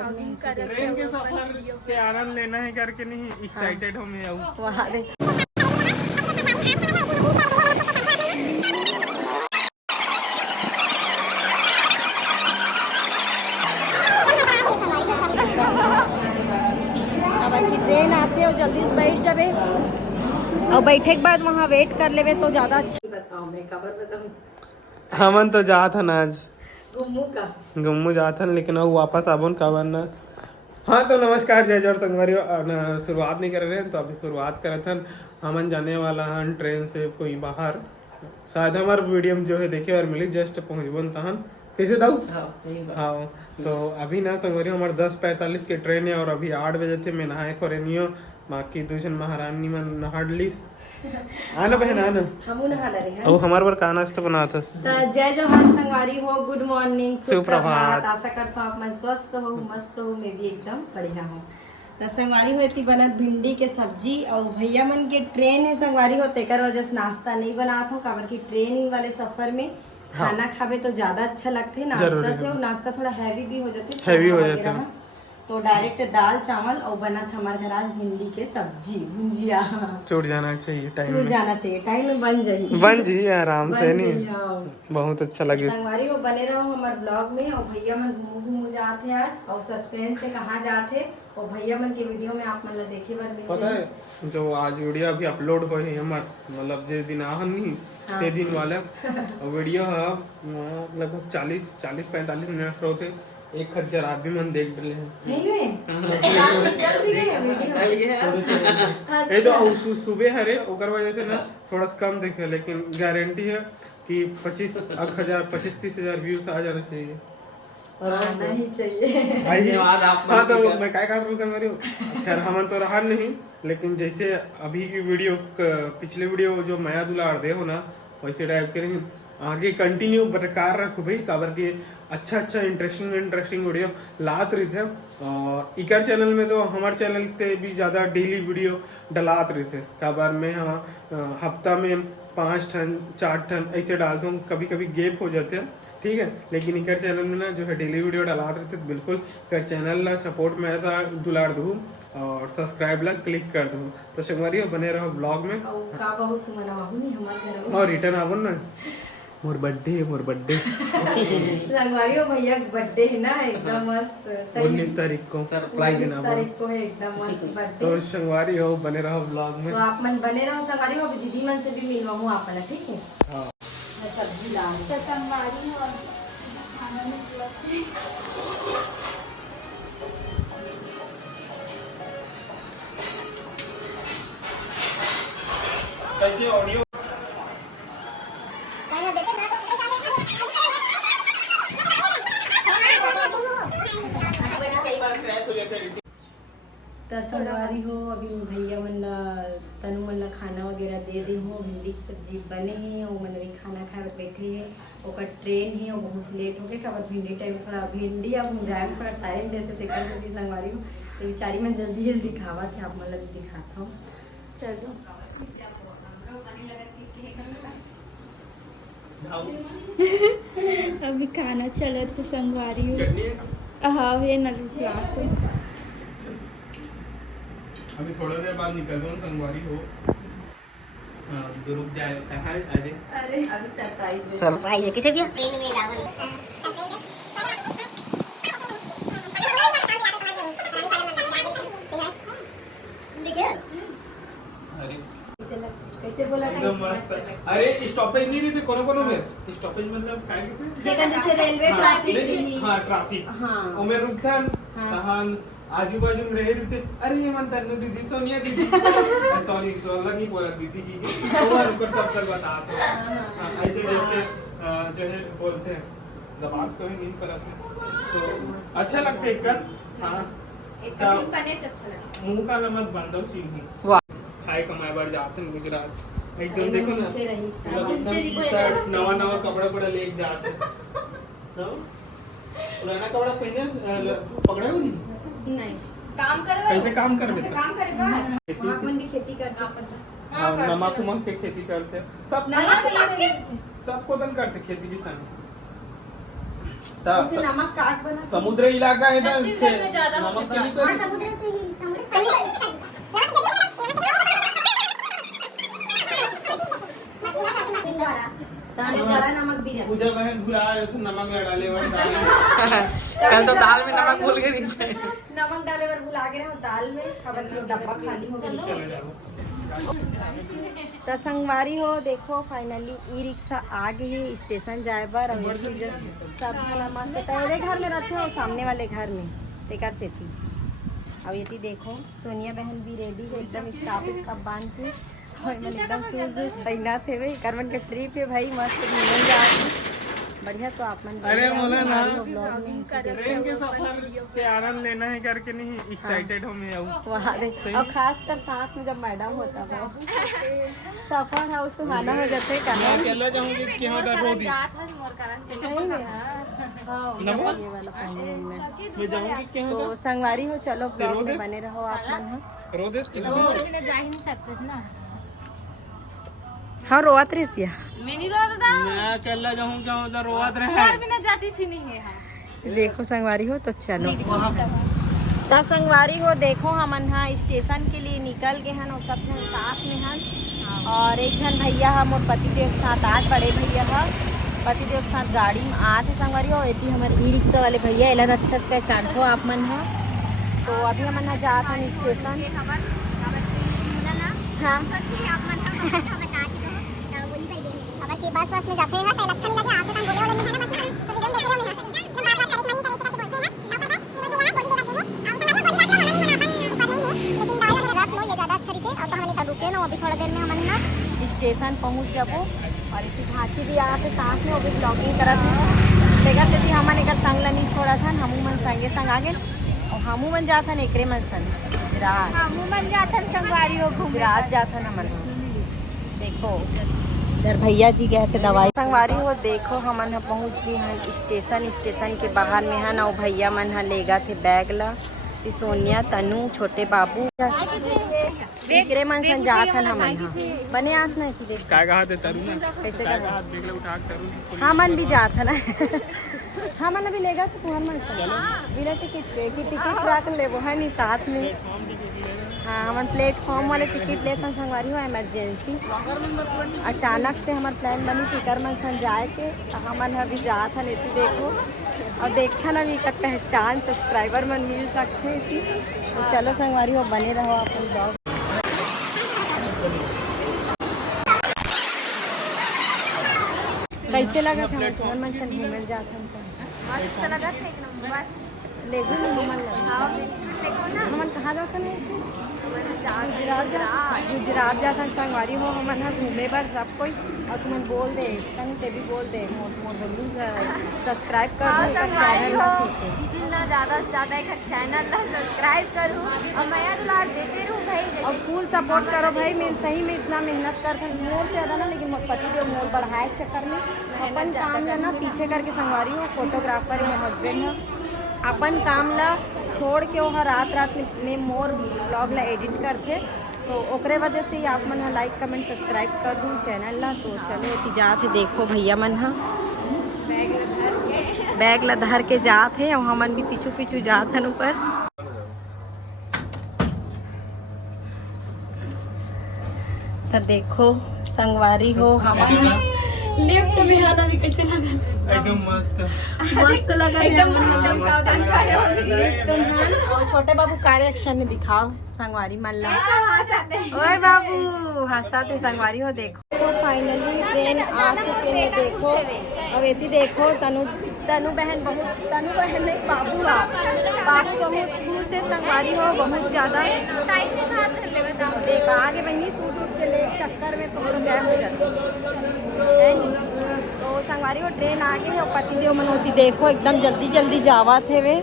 Vlogging कर रहे train के सफर के आनंद लेना है करके नहीं एक्साइटेड हो मैं वहाँ देख अब की ट्रेन आते और जल्दी से बैठ जावे और बैठे के बाद वहाँ वेट कर लेवे तो ज्यादा अच्छा। बताओ मैं खबर बताऊँ हमन तो जात हन आज गुम्मू जात हन लेकिन अब वापस आबोन काबर ना। हाँ तो नमस्कार जय जोर संगवारी शुरुआत नहीं कर रहे हैं तो अभी शुरुआत करत हन। हमन जाने वाला हन ट्रेन से कोई बाहर शायद हमारे वीडियो में जो है देखे और मिली जस्ट पहुँचबन तहन कैसे दाऊ। हाँ तो अभी ना संगवारी हमारे 10:45 की ट्रेन है और अभी 8 बजे थे मैं नहाए खोरे नहीं हो बाकी दूसरी महारानी में नहा ली आना बहन आना हमू नहा रहे हैं। और हमारे बार का नाश्ता बना था जय जोहार संगवारी हो गुड मॉर्निंग सुप्रभात। आशा करता हूँ आप मन स्वस्थ हो मस्त हो मैं भी एकदम बढ़िया हूँ। तो संगवारी हो इतनी बनत भिंडी के सब्जी और भैया मन के ट्रेन है संगवारी हो तेकर वजह से नाश्ता नहीं बनाता हूँ काबर की ट्रेन वाले सफर में खाना खावे तो ज्यादा अच्छा लगते है नाश्ता से और नाश्ता थोड़ा हैवी भी हो जाते हैं तो डायरेक्ट दाल चावल और बना था हमारे घर आज भिंडी के सब्जी भुंजिया। छूट जाना चाहिए टाइम में बन जी आराम से नहीं बहुत अच्छा लगे संगवारी हो बने रहो हमारे ब्लॉग में और भैया मन घूम जाते आज और सस्पेंस से कहाँ जाते और भैया मन के वीडियो में आप मतलब देखे बार पता है जो आज वीडियो अभी अपलोड हो है हमार मतलब जिस दिन आहन नहीं ते दिन वाला वीडियो लगभग 40-45 मिनट होते 1000 आदमी मन देख रहे हैं सही में ये तो सुबह हरे ओकर वजह से ना थोड़ा सा कम देखे लेकिन गारंटी है कि 25,000-30,000 व्यूज आ जाना चाहिए। नहीं चाहिए हाँ तो मैं क्या खैर हम तो रहा नहीं लेकिन जैसे अभी की वीडियो पिछले वीडियो जो माया दुलार दे हो ना वैसे टाइप के नहीं आगे कंटिन्यू बरकरार रखो भाई काबर के अच्छा इंटरेस्टिंग वीडियो लात रही थे और इकर चैनल में तो हमारे चैनल से भी ज़्यादा डेली वीडियो डलात रही थे काबर में हाँ हफ्ता में 5 टन 4 टन ऐसे डालता हूँ कभी कभी गैप हो जाते हैं ठीक है लेकिन इकर चैनल में ना जो है डेली वीडियो डलात रही थे बिल्कुल कर चैनल ला सपोर्ट में था दुलार दूँ और सब्सक्राइब ला क्लिक कर दूँ तो संगवारी बने रहो ब्लॉग में और रिटर्न आवो ना मोर बर्थडे संगवारी हो भैया बर्थडे है ना एकदम मस्त 19 तारीख को सरप्राइज है एकदम मस्त बर्थडे तो संगवारी हो बने रहो ब्लॉग में तो आप मन बने रहो संगवारी हो दीदी मन से भी मिलवा हूँ आप ठीक है। हाँ मैं सब्जी ला तो संगवारी हो खाना में कैसे ऑडियो संगवारी हो अभी भैया मन तनु मन खाना वगैरह दे दे हो भिंडी की सब्जी बने हैं और मन भी खाना खाए बैठे है और ट्रेन है और बहुत लेट हो गए कब भिंडी टाइम थोड़ा भिंडी अब जाए थोड़ा टाइम देते थे कल संगवारी हो तो बेचारी में जल्दी दिखावा थे आप मतलब दिखाता हूँ चलो अभी खाना चला तो संगवारी हो हाँ ये नलुला तो अभी थोड़ा देर बाद निकल दो संगवारी हो रुक जाए कहाँ है अरे अभी सरप्राइज है किसे दिया ट्रेन में डावल कैसे बोला एकदम मस्त अरे स्टॉपेज नहीं देते कोनो में स्टॉपेज मतलब काय कहते जेकन जैसे रेलवे ट्रैफिक हां ट्रैफिक हां ओमे रुकथन तहन आजू बाजू में रहे रहते अरे ये मन तन्नू दीदी सोनिया दीदी सॉरी तो अलग ही बोला दीदी की और ऊपर सब तक बताते हां ऐसे देखते जो है बोलते हैं जबान से नहीं करते तो अच्छा लगता है कर हां एकदम कने अच्छा लगता मुंह का नमक बंदो चीनी वाह खाए कमाए बार जाते हैं गुजरात एकदम देखो ना नवा कपड़ा पड़ा लेके जाते पुराना कपड़ा पहने पकड़े नहीं काम कर कैसे काम कर बेटा काम करे वहां अपन भी खेती करना पड़ता हां नमक उमक के खेती करते सब नमक के सब को दन करते खेती भी इसे नमक काट बना समुद्र इलाका है ना, छत्तीसगढ़ में ज्यादा नमक होते की हैं। भी समुद्र से ही गला नमक भी रहता पूजा बहन भुला तो नमक न डाले और कल तो दाल में नमक भूल गई थी। नमक डाले पर भुला के रहो दाल में खबर की डब्बा खाली हो गई चले जाओ। तो संगवारी हो देखो फाइनली ई रिक्शा आ गई है स्टेशन जाए पर और ये चीज़ सब जना मस्त तेरे घर में रहते हो सामने वाले घर में तेकर से थी। अब ये देखो सोनिया बहन भी रेडी है एकदम स्काफ स्काफ बांध के और मैंने एकदम शूज वूज पहना थे भाई करवन के ट्रिप है भाई मस्त घूमने जा बढ़िया। तो आप मन अरे बोला ना ब्लॉग में ट्रेन के सफर के आनंद लेना है करके नहीं एक्साइटेड हो मैं आऊँ। वहाँ देख और खासकर साथ में जब मैडम होता है सफर है सुहाना हो जाते मैं कहाँ अकेला जाऊंगी कि यहाँ का रोदी सही में हाँ, नमो? ये वाला पहने हैं मैं। मैं जाऊंगी कि यहाँ तो संगवारी हो चलो ब्लॉग रोदे? में बने रहो आप मन का रोदे हाँ रोआत रही मैं अकेला जाऊँ क्या उधर रोवत रहे। देखो संगवारी हो तो चलो तो संगवारी हो देखो हमन हाँ स्टेशन के लिए निकल गए हैं और सब जन साथ में हैं और एक जन भैया हम और पतिदेव के साथ आज बड़े भैया है पतिदेव के साथ गाड़ी में आते संगवारी हो ये हमारे ई रिक्शा वाले भैया एला अच्छा से पहचान हो आप मन है। तो अभी हमन ना जाते हैं स्टेशन हाँ बस बस में जाते हैं पहले अच्छा नहीं लगे आते टाइम बोले वाले नहीं है ना बस तो देख लेते हैं हम बार-बार करेक्ट नहीं करे बोलते हैं ज्यादा अच्छा रही और कहानी का रुके ना अभी थोड़ा देर में हमन ना स्टेशन पहुंच जाबो और एक भाची भी आके साथ में वो भी ब्लॉगिंग करत है लेकर से हमन एक संग ला नहीं छोड़ा था हमू मन संगे संग आ गए और हमू मन जात हन एकरे मन संग गुजरात हमू मन जाथन संगवारी हो घूमे गुजरात जात हन हमन देखो इधर भैया जी गए थे दवाई संगवारी हो देखो हमन ह पहुंच गए हैं स्टेशन के बाहर में है ना वो भैया मन ह लेगा थे बैग ला सोनिया तनु छोटे बाबू एकरे मन सन जात हन हमन ह बने आत ना कि देख काय कहा थे तरू ना कैसे काय कर कहा देख ले उठा के तरू हाँ मन भी जात है ना हाँ मन अभी लेगा तो तुम्हार मन बिना टिकट के कि टिकट रख लेबो है नहीं साथ में हाँ हमन प्लेटफॉर्म वाले टिकट लेते हैं संगवारी हो इमरजेंसी अचानक से हमार प्लान बनी फिकर मन सन जाए के हमन अभी जात हन इतनी देखो और देखा ना अभी तक पहचान सब्सक्राइबर मन मिल सकते थी। तो चलो संगवारी हो बने रहो अपन ब्लॉग कैसे लगा था हमारे मन सन घूमने जाते हैं लगा था एक नंबर ले हमन लगा हमन कहाँ जाते हैं गुजरात जाता संगवारी हो हमन ह घूमे बर सब कोई और तुमन बोल दे तन ते भी बोल दे मोर बंधु सब्सक्राइब कर दो चैनल ला दीदी ना ज़्यादा से ज़्यादा एक चैनल ला सब्सक्राइब करूँ और मैं दुलार देते रहूँ भाई और फुल सपोर्ट करो भाई मैं सही में इतना मेहनत करते हैं मोर से ज़्यादा ना लेकिन पति जो मोर बढ़ाए के चक्कर में अपन काम ला ना पीछे करके संगवारी हो फोटोग्राफर मेरे हस्बैंड है अपन काम ला छोड़ के वह रात में मोर ब्लॉग ला एडिट करते तो ओकरे वजह से ही आप मन लाइक कमेंट सब्सक्राइब कर दूँ चैनल ला। तो चलो कि जात है देखो भैया मन हा बैग ला धर के जात है और हमन भी पीछू पीछू जात हन ऊपर। तो देखो संगवारी हो हमन लिफ्ट में आना भी कैसे लगा एकदम मस्त लगा एकदम सावधान खड़े हो लिफ्ट में और छोटे बाबू कार्य एक्शन में दिखाओ संगवारी मल्ला ओए बाबू हंसा थे संगवारी हो देखो तो फाइनली ट्रेन आ चुके हैं देखो अब ये देखो तनु बहन नहीं बाबू बहुत खुश है संगवारी हो बहुत ज़्यादा देख आगे बहनी सूट उठ के ले चक्कर में तो लोग गए हो जाते है नहीं। तो संगवारी हो ट्रेन आ गई है और पतिदेव मनोती देखो एकदम जल्दी जावा थे वे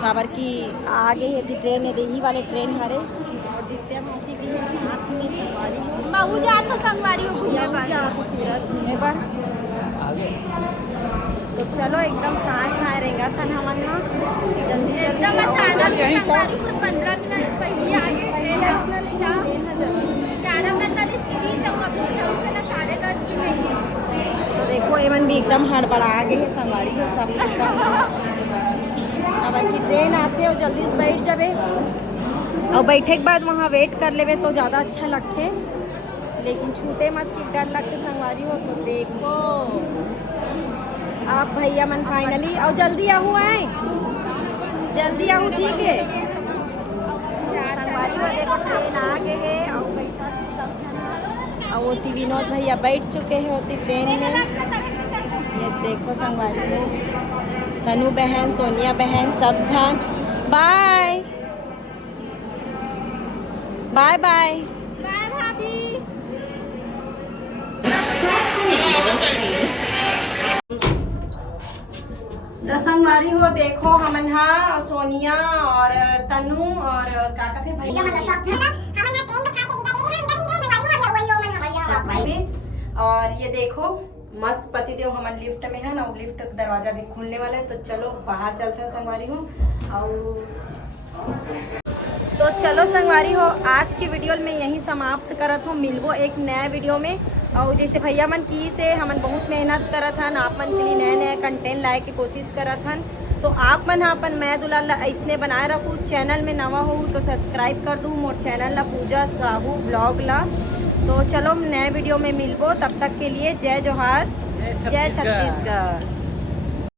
खबर की आ गई है थी ट्रेन यही वाले ट्रेन हरे और दित्या भाजी भी है साथ में संगवारी हो बाबू जा तो संगवारी हो घूमे जा तो सूरत घूमे पर तो चलो एकदम साए रहेगा था हमन ना जल्दी एकदम अचानक से संगवारी को 15 मिनट पहले आगे ट्रेन 11:45 की 20 है वापस से 10:30 में देखो एमन भी एकदम हड़बड़ा गए है संगवारी हो सब अब की ट्रेन आते हो जल्दी से बैठ जाबे और बैठे के बाद वहाँ वेट कर लेवे तो ज़्यादा अच्छा लगते, लेकिन छूटे मत कि डर लगते संगवारी हो। तो देखो आप भैया मन फाइनली और जल्दी आहू आए, जल्दी आहू, ठीक है। संगवारी हो देखो ट्रेन आ गए है और बैठा सब जना और होती विनोद भैया बैठ चुके हैं होती ट्रेन में। ये देखो संगवारी हो तनु बहन, सोनिया बहन, सब जन बाय बाय बाय बाय भाभी। तो संगवारी हो देखो हमन हा सोनिया और तनु और का कहते भैया और ये देखो मस्त पतिदेव हमन लिफ्ट में है ना, लिफ्ट का दरवाजा भी खुलने वाला है। तो चलो बाहर चलते हैं संगवारी हो। और तो चलो संगवारी हो आज की वीडियो में यही समाप्त करत हो, मिलबो एक नया वीडियो में। और जैसे भैया मन की से हमन बहुत मेहनत करत हन, आप मन के लिए नए नए कंटेंट लाए के कोशिश करत हन। तो आप मन अपन मैं दुलाल ऐसने बनाए रखूँ। चैनल में नवा हो तो सब्सक्राइब कर दूँ मोर चैनल ला पूजा साहू ब्लॉग ला। तो चलो नए वीडियो में मिलबो, तब तक के लिए जय जोहार, जय छत्तीसगढ़।